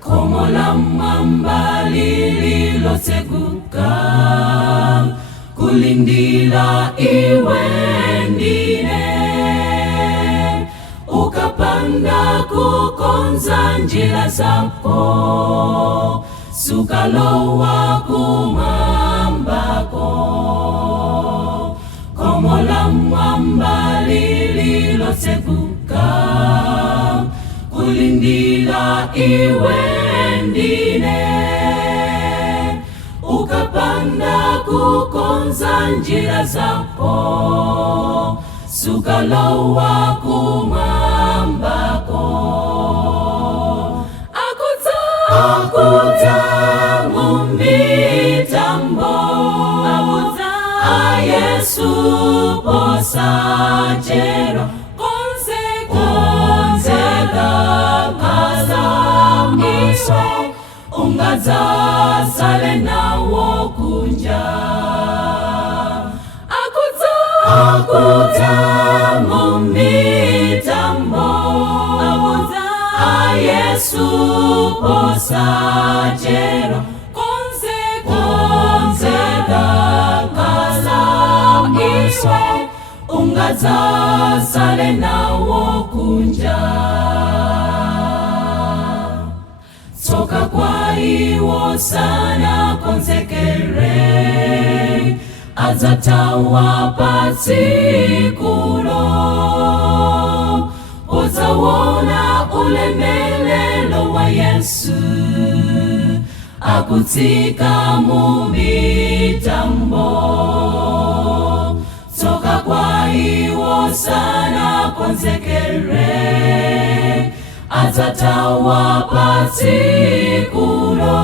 Komo la mwamba lililoteguka, kulindila iwe ndine. Ukapanda kukonza njila zako, sukalowa kumwambako. Komo la mwamba lililoteguka, kulindila iwe ndine. Ukapanda kukonza njira zako, sukalowa kumwambako. Akuta mumitambo, a Yesu posachero. Ungaza sale nawo kunja. Akuta mumitambo, a Yesu posachero. Ungaza sale nawo kunja. Toka kwa iwo sana konsekere, azatawa patikulo. Utawona ulemelelo wa Yesu, akutika mumitambo. Toka kwa iwo sana konsekere, azatawa patikulo.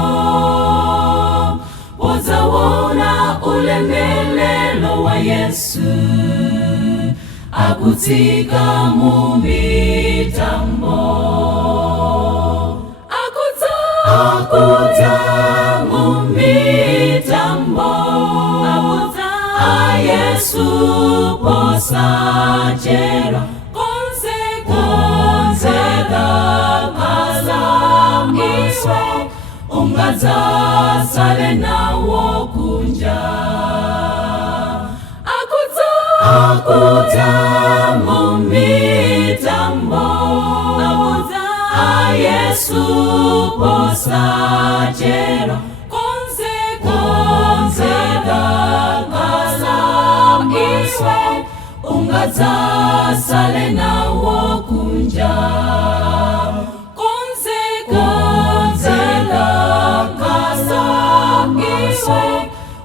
Utawona ulemelelo wa Yesu, akutika mumitambo. Akuta mumitambo, a Yesu posachero. Ungaza sale nawo kunja. Akuta mumitambo, a Yesu posachero. Ungaza sale nawo kunja.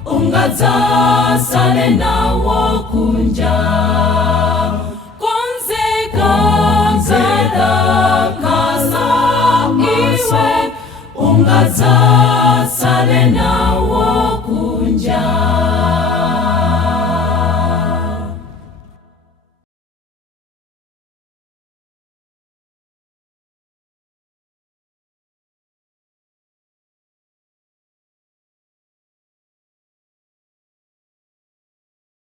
Ungaza sale nawo kunja. Ungaza sale nawo